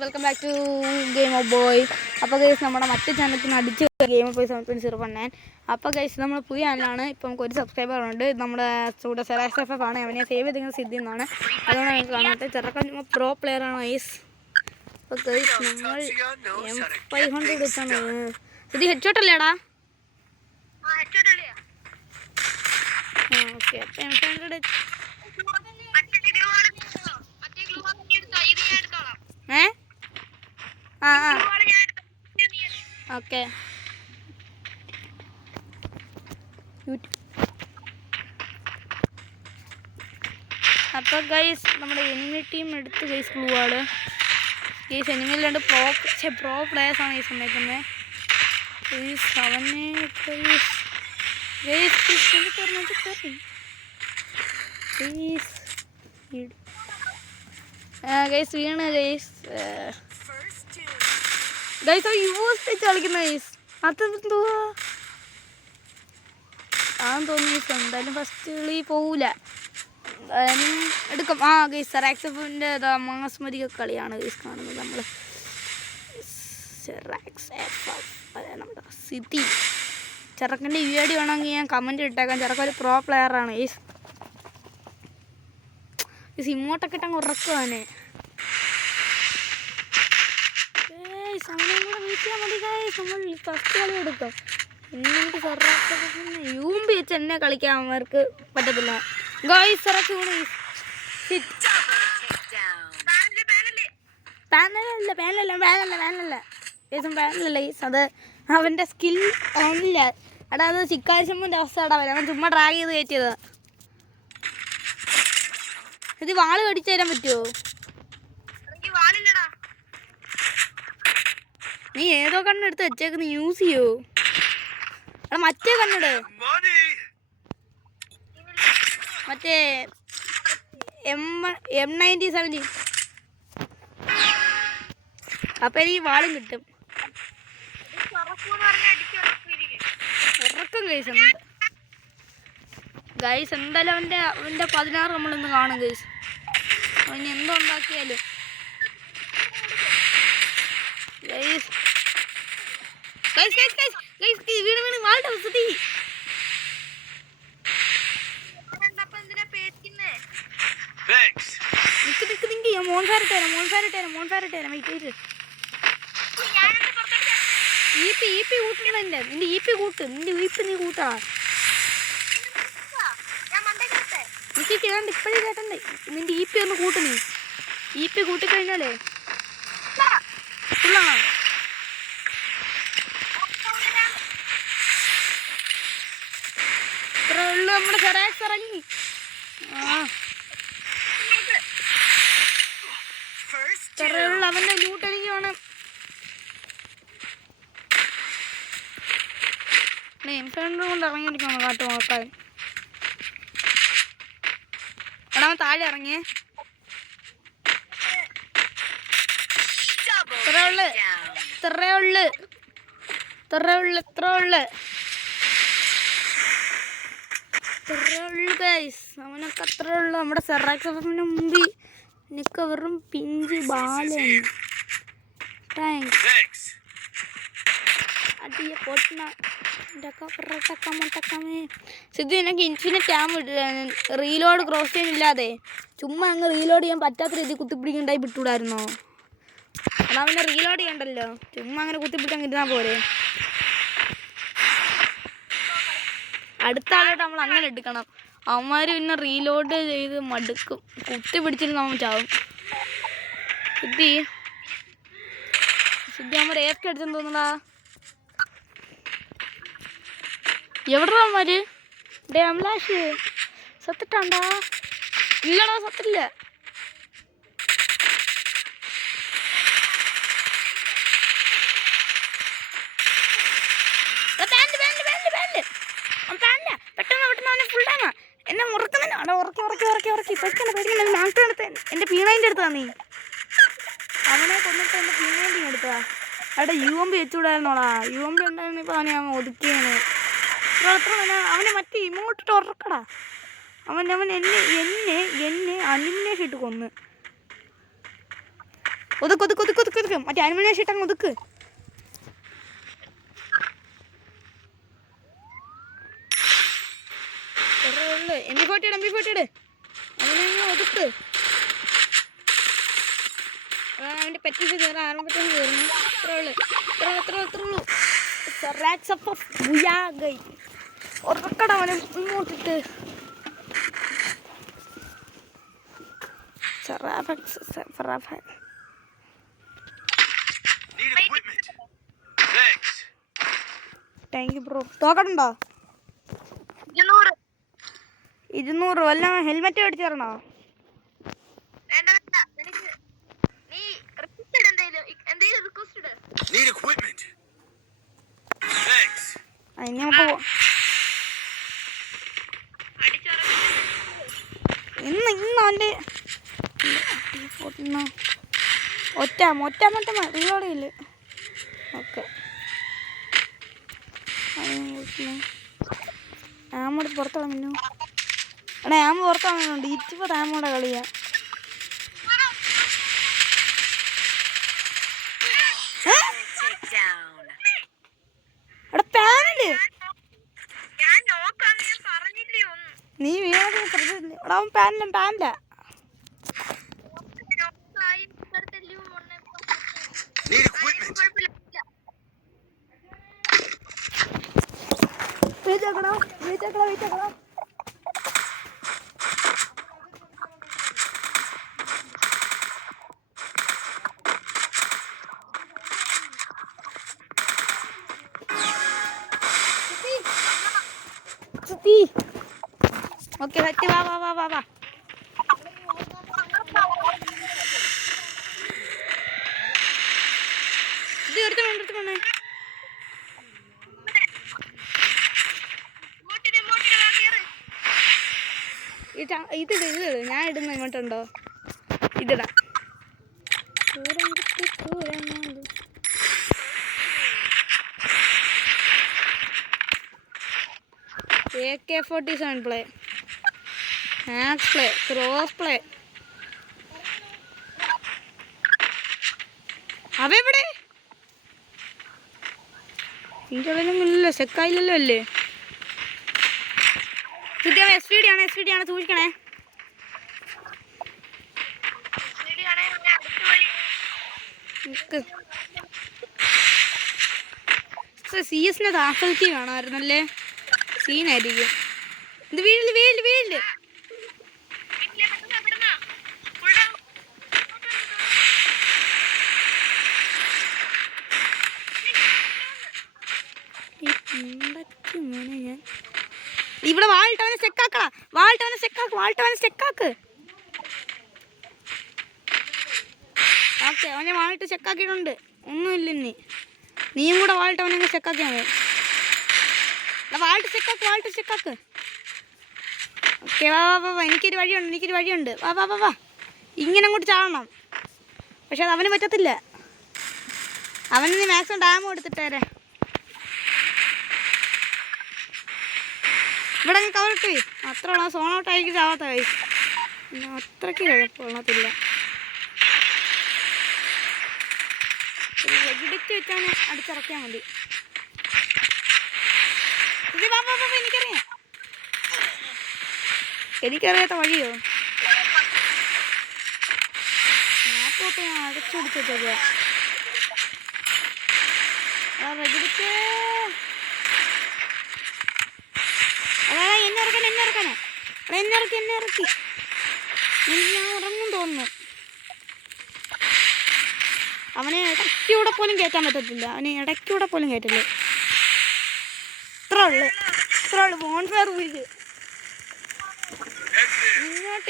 Welcome back to game of boy. അപ്പോൾ guys നമ്മുടെ മറ്റു ചാനലിന് അടിച്ച് ഗെയിം ഓഫ് ബോയ് 7.0 അപ്പോൾ ഗൈസ് നമ്മൾ പുതിയ ചാനലാണ്. ഇപ്പം നമുക്ക് ഒരു സബ്സ്ക്രൈബർ ഉണ്ട്. നമ്മുടെ കൂടെ SRXFF ആണ്. അവനെ സേവ് ചെയ്തിരിക്കുന്ന സിദ്ധി എന്നാണ്. അതുകൊണ്ട് നമുക്ക് കാണാത്ത ചെറുക്കൻ പ്രോ പ്ലെയർ ആണ് ഗൈസ്. അപ്പോൾ ഗൈസ് നമ്മൾ M500 വെച്ചാണ് സിദ്ധി. ഹെഡ്ഷോട്ട് അല്ലേടാ? ഓക്കെ. അപ്പോൾ M500 ഓക്കെ. അപ്പോൾ ഗൈസ് നമ്മുടെ എനിമി ടീം എടുത്ത് ഗൈസ് ഗ്ലൂവാണ്. ഗൈസ് എനിമിയിൽ രണ്ട് പ്രോ പ്ലേയേഴ്സാണ് ഈ സമയക്കുന്നത്. ഗൈസ് അവനെ ഗൈസ് വീണ് ഗൈസ് ഗൈസ് അവ യൂസ് വെച്ച് കളിക്കുന്ന ഗൈസ്. അതെന്തുവാ ആന്ന് തോന്നി. എന്തായാലും ഫസ്റ്റ് കളി പോവില്ല, എടുക്കും. ഗൈസ് SRXFFൻ്റെ മാസ്മരിക കളിയാണ് ഗൈസ് കാണുന്നത് നമ്മൾ. അതെ നമ്മുടെ സിറ്റി. ചെറുക്കൻ്റെ വീഡിയോ വേണമെങ്കിൽ ഞാൻ കമൻറ്റ് ഇട്ടേക്കാം. ചെറുക്ക ഒരു പ്രോ പ്ലെയറാണ് ഗൈസ്. ഇമോട്ടൊക്കെ ഇട്ടങ്ങ് ഉറക്കുവാനെ. സമയം കൂടെ വെയിറ്റ് ചെയ്യാൻ മതി ഗൈസ്. നമ്മൾ ഫസ്റ്റ് കളി എടുക്കാം. എന്നിട്ട് യൂമ്പ് വെച്ച് എന്നെ കളിക്കാൻ അവർക്ക് പറ്റത്തില്ല ഗൈസ്. പാനലല്ല ഗൈസ്, അത് അവൻ്റെ സ്കിൽ ഒന്നില്ല. എടാ അത് ചിക്കാശമ്മൻ്റെ അവസ്ഥ എടാ വരെ. അവൻ ചുമ്മാ ഡ്രാഗ് ചെയ്ത് കയറ്റിയത്. ഇത് വാള് കടിച്ചു തരാൻ പറ്റുമോ? നീ ഏതോ കണ്ണെടുത്ത് വെച്ചേക്കുന്ന യൂസ് ചെയ്യോ? എടാ മറ്റേ കണ്ണിട്, മറ്റേ M9070. അപ്പം എനിക്ക് വാളും കിട്ടും. ഉറക്കം ഗൈസ്. ഗൈസ് എന്തായാലും അവൻ്റെ 16 നമ്മളിന്ന് കാണും ഗൈസ്. അവന് എന്തോ ഉണ്ടാക്കിയാലും ഗൈസ് വീണ് വാളുടെ അവസ്ഥ. മോൻസാരിട്ടേരാം വെയിറ്റ്. ഈപ്പി കൂട്ടണം. നിന്റെ ഈപ്പി കൂട്ട്. നിന്റെ ഈപ്പി നീ കൂട്ടാ. എനിക്ക് കേട്ടണ്ട്, ഇപ്പഴേ കേട്ടണ്ട്. നിന്റെ ഈപ്പി ഒന്ന് കൂട്ട്. നീ ഈപ്പി കൂട്ടിക്കഴിഞ്ഞാലേ ഫുള്ളാണ്. ഇത്ര ഉള്ളു നമ്മുടെ ചെറാക്സ് ഇറങ്ങി. ഇത്രയുള്ള അവൻ്റെ ലൂട്ട് എനിക്ക് വേണം. M500 കൊണ്ട് ഇറങ്ങിയിരിക്കണം കാറ്റ് നോക്കാൻ. എടാ അവൻ താഴെ ഇറങ്ങിയേ. ഇത്രേ ഉള്ളു ഗൈസ്. അവനൊക്കെ അത്രേ ഉള്ളു. നമ്മുടെ SRXFFൻ്റെ മുമ്പിൽ എനിക്ക് വെറും പിഞ്ച് ബാലൻ. താങ്ക്സ് അടിയ പൊട്ടണ സിദ്ധു. എനിക്ക് ഇൻഫിനിറ്റ് ആം റീലോഡ് ക്രോസ് ചെയ്യാനില്ലാതെ ചുമ്മാ അങ്ങ് റീലോഡ് ചെയ്യാൻ പറ്റാത്ത രീതിയിൽ കുത്തിപ്പിടിക്കണ്ടായി വിട്ടുകൂടായിരുന്നോ? അതാ പിന്നെ റീലോഡ് ചെയ്യണ്ടല്ലോ, ചുമ്മാ അങ്ങനെ കുത്തിപ്പിടിക്കാൻ ഇരുന്നാൽ പോരെ. അടുത്ത ആളോട്ട് നമ്മൾ അങ്ങനെ എടുക്കണം. അവന്മാർ പിന്നെ റീലോഡ് ചെയ്ത് മടുക്കും. കുത്തി പിടിച്ചിട്ട് നമ്മൾ ചാവും. സിദ്ധി നമ്മൾ AFK അടിച്ചെന്ന് തോന്നുന്നടാ. എവിടെടാ അവന്മാര്? അംലാഷ് സത്തിട്ടാണ്ടാ? ഇല്ലടാ സത്തില്ല. പെട്ടെന്ന് അവനെ ഫുൾ ടൈമാ എന്നെ മുറക്കുന്നില്ല. അവിടെ ഉറക്കി പേടിക്കണ്ട. മാക്ടടുത്ത് എൻ്റെ പീണൈൻ്റെ അടുത്താ. നീ അവനെ കൊന്നിട്ട് എൻ്റെ പീണൈൻ്റെ എടുത്താ. അവിടെ UMP വെച്ചുകൂടായിരുന്നോടാ. UMP ഉണ്ടായിരുന്നു. ഇപ്പോൾ അവനെ ഒതുക്കിയാണ്. അവനെ മറ്റേ ഇമോട്ടിട്ട് ഉറക്കടാ. അവൻ എന്നെ അനിമിനേഷൻ ഇട്ട് കൊന്ന്. ഒതുക്ക് മറ്റേ അനിമേഷൻ ഇട്ടങ്ങ് ഒതുക്ക്. MP40 ഇട്. അവനെ ഒതുക്ക്. അവൻ്റെ പെറ്റൻസ് കയറാൻ ആരംഭിച്ചു കയറുന്നു. ഇത്രയുള്ളൂ. ഒതുക്കട അവനെ ഇങ്ങോട്ടിട്ട്. Thank you bro. തോക്കട്ടുണ്ടോ? 200. വല്ല ഹെൽമെറ്റ് മേടിച്ചു തരണോ? ഇന്ന് അവൻ്റെ ഒറ്റ റീലോഡില്ല. ഓക്കെ ആമോട് പുറത്തോളം മിന്നു. എടാ ആമ പുറത്തോളുണ്ട്. ഇറ്റിപ്പോൾ ആമോടെ കളിയാ. എടാ പാനല് നീ വീണത് ശ്രദ്ധിച്ചില്ല. എടാ അവൻ പാനില്ല. Wait okay set. വാ. ഇത് എടുത്ത് വേണേ. ഇത് ഞാൻ ഇടുന്ന ഇങ്ങോട്ടുണ്ടോ? ഇതിടാം. AK-47 play, max play, cross play. അവെവിടെ? ഇതിലൊന്നും ഇല്ല. സെക്കായില്ലല്ലോ അല്ലേ? SVD ആണ് സൂക്ഷിക്കണേ. CS താക്കൽക്ക് കാണാമായിരുന്നല്ലേ? സീനായിരിക്കും. ഇത് വീഴില്. ഇവിടെ വാൾട്ടവനെ ചെക്കാക്ക്. ഓക്കെ അവനെ വാൾട്ട് ചെക്കാക്കിയിട്ടുണ്ട്. ഒന്നുമില്ല. നീയും കൂടെ വാൾട്ടവനെ ചെക്കാക്കിയാൽ മതി. വാൾട്ട് ചെക്കാക്ക്. ഓക്കെ വാ. എനിക്കൊരു വഴിയുണ്ട്. വാ. ഇങ്ങനെ അങ്ങോട്ട് ചാടണം. പക്ഷെ അത് അവന് പറ്റത്തില്ല. അവന് നീ മാക്സിമം ഡാം കൊടുത്തിട്ടേരെ. ഇവിടെ കവറിട്ട് പോയി. അത്ര സോൺ ഔട്ടായിരിക്കും ചാവാത്ത കൈ. പിന്നെ അത്രയ്ക്ക് കുഴപ്പമില്ല. വെജിഡിറ്റ് വെച്ചാണ് അടിച്ചിറക്കിയാൽ മതി. എനിക്കറിയാത്ത വഴിയോ? മാപ്പോട്ട് ഞാൻ അടച്ചു പിടിച്ചിട്ടേക്ക. വെജിഡിറ്റ് എന്നെ ഇറക്കി. എനിക്ക് ഞാൻ ഉറങ്ങും തോന്നുന്നു. അവനെ ഇടയ്ക്കൂടെ പോലും കയറ്റാൻ പറ്റത്തില്ല. ഇത്ര ഉള്ളു ബോൺഫയർ വീട്.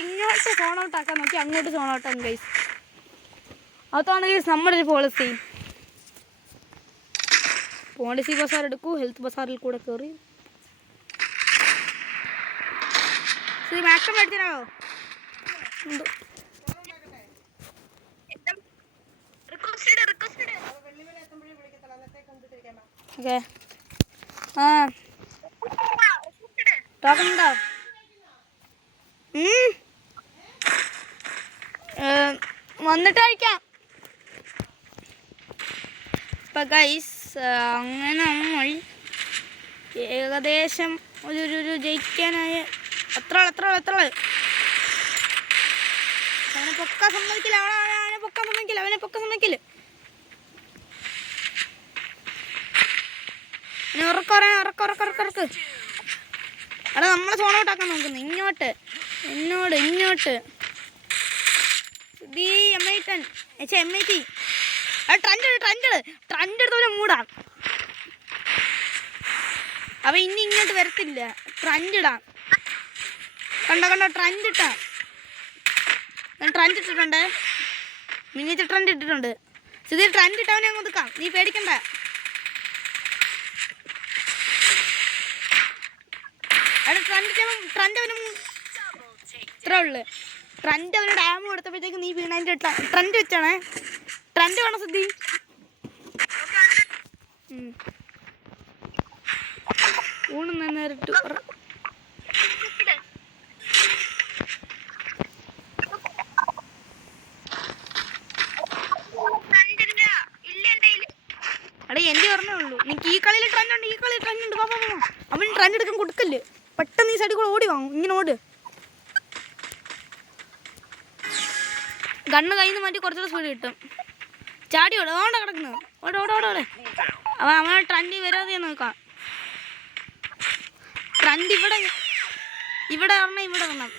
ഇങ്ങോട്ട് സോൺ ഔട്ടാക്കാൻ നോക്കി, അങ്ങോട്ട് സോൺ ഔട്ടാണ് ഗൈസ്. അതാണ് നമ്മുടെ ഒരു പോളിസി. ബസാർ എടുക്കൂ, ഹെൽത്ത് ബസാറിൽ കൂടെ കയറി. മാക്സിമം മേടിച്ചാലോ? ഓക്കെ ടോക്കണുണ്ടോ? വന്നിട്ട് കഴിക്കാം. അപ്പം ഗൈസ് അങ്ങനെ നമ്മൾ ഏകദേശം ഒരു ജയിക്കാനായ എത്ര അവനെ പൊക്കാൻ സമ്മതിക്കില്ല, അവനെ പൊക്കാൻ സമ്മതിക്കില്ല. ഉറക്ക്. അല്ല, നമ്മളെ സോണോട്ടാക്കാൻ നോക്കുന്നു. ഇങ്ങോട്ട് M80 ട്രണ്ട് എടുത്തവനെ മൂടാം. അവ ഇനി ഇങ്ങോട്ട് വരത്തില്ല. ട്രണ്ട് ഇടാം. കണ്ടോ ട്രണ്ട് ഇട്ടാ. ഞാൻ ട്രണ്ട് ഇട്ടിട്ടുണ്ട്. മിനിറ്റ് ട്രണ്ട് ഇട്ടിട്ടുണ്ട്. സ്ഥിതി ട്രണ്ട് ഇട്ടവനെ അങ്ങ് ഒതുക്കാം. നീ പേടിക്കണ്ട. അവിടെ ട്രണ്ട് അവന് ഇത്ര ഉള്ളു. ട്രണ്ട് അവന് ഡാം കൊടുത്തപ്പോഴത്തേക്ക് നീ വീണതിൻ്റെ ട്രണ്ട് വെച്ചാണേ. ട്രണ്ട് വേണം സിദ്ധി. ഊണ് നേരിട്ടു. അവിടെ എൻ്റെ ഓർമ്മേ ഉള്ളൂ. നിനക്ക് ഈ കളിയിൽ ട്രണ്ട് ഉണ്ട്. പാപ്പാ അവൻ ട്രണ്ട് എടുക്കാൻ കൊടുക്കല്ലേ. പെട്ടെന്ന് ഈ സൈഡിൽ കൂടെ ഓടി വാങ്ങും. ഇങ്ങനെ ഓട്. ഗണ്ണ് കയ്യിൽ നിന്ന് മാറ്റി കുറച്ചുകൂടെ സ്പീഡ് കിട്ടും. ചാടി ഓട്. ഓണ്ട കിടക്കുന്നു. ഓടെ അവൻ ട്രണ്ട് വരാതെ നോക്കാം. ട്രണ്ട് ഇവിടെ വരണം.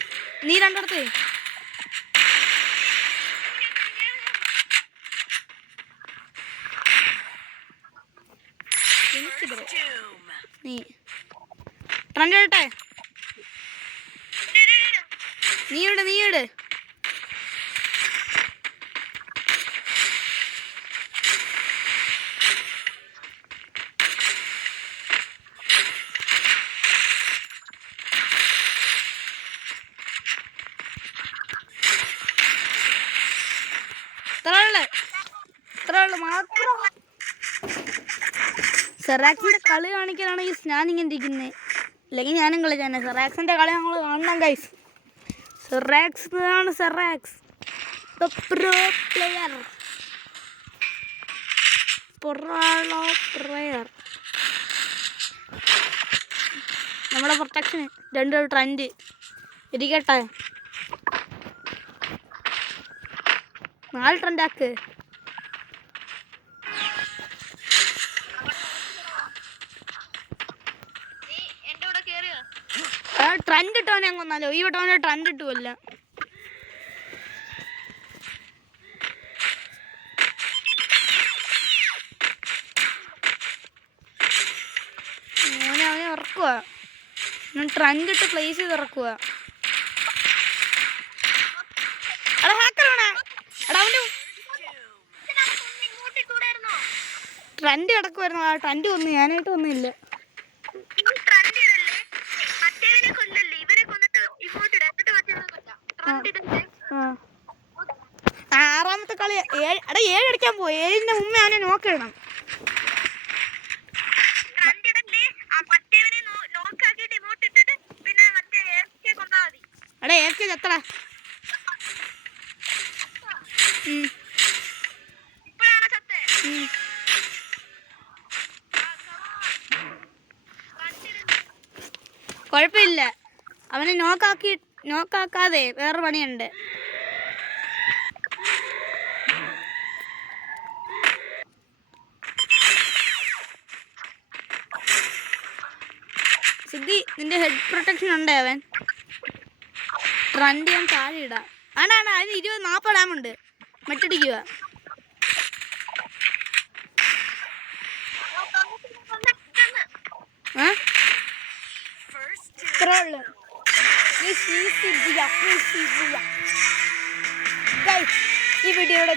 നീ രണ്ടിടത്ത് നീ ട്രണ്ട് ഇടട്ടെ. നീ ഇട്. ഇത്ര ഉള്ളു മാത്രം. സെറാക്സിന്റെ കളി കാണിക്കാനാണ് ഈ ഞാൻ ഇങ്ങനെ ഇരിക്കുന്നത്. അല്ലെങ്കിൽ ഞാനും കളിച്ചാനെ. സെറാക്സിന്റെ കളി ഞങ്ങൾ കാണണം ഗൈസ്. സെറാക്സ് ദ പ്രോ പ്ലെയർ. നമ്മുടെ പ്രൊട്ടക്ഷൻ 2 ട്രണ്ട് ഇരിക്കട്ടെ. 4 ട്രണ്ട് ആക്ക്. ട്രണ്ട് ഇട്ടവനെ അങ്ങ് വന്നാലോ. ഈ വട്ടവനെ ട്രണ്ട് ഇട്ടുമല്ല. അവനെ ഇറക്കുക. ഞാൻ ട്രണ്ട് ഇട്ട് പ്ലേസ് ചെയ്ത് ഇറക്കുക. എടാ ഹാക്കറാണ്. അവൻ്റെ ട്രണ്ട് കിടക്കുമായിരുന്നു. ആ ട്രണ്ട് വന്നു. ഞാനായിട്ട് ഒന്നുമില്ല. ആറാമത്തെ കളി 7 അടിക്കാൻ പോയി. 7ന്റെ മുമ്പേ അവനെ നോക്കിയിടണം. AFK ചത്തടാ. കുഴപ്പമില്ല. അവനെ നോക്കാക്കാതെ വേറെ പണിയുണ്ട്. സിദ്ധി നിന്റെ ഹെഡ് പ്രൊട്ടക്ഷൻ ഉണ്ടേ. അവൻ ട്രണ്ട് ഞാൻ താഴെ ഇടാം. അതിന് 20-40 ഡാമുണ്ട്. മറ്റടിക്കുക. ഈ വീഡിയോയുടെ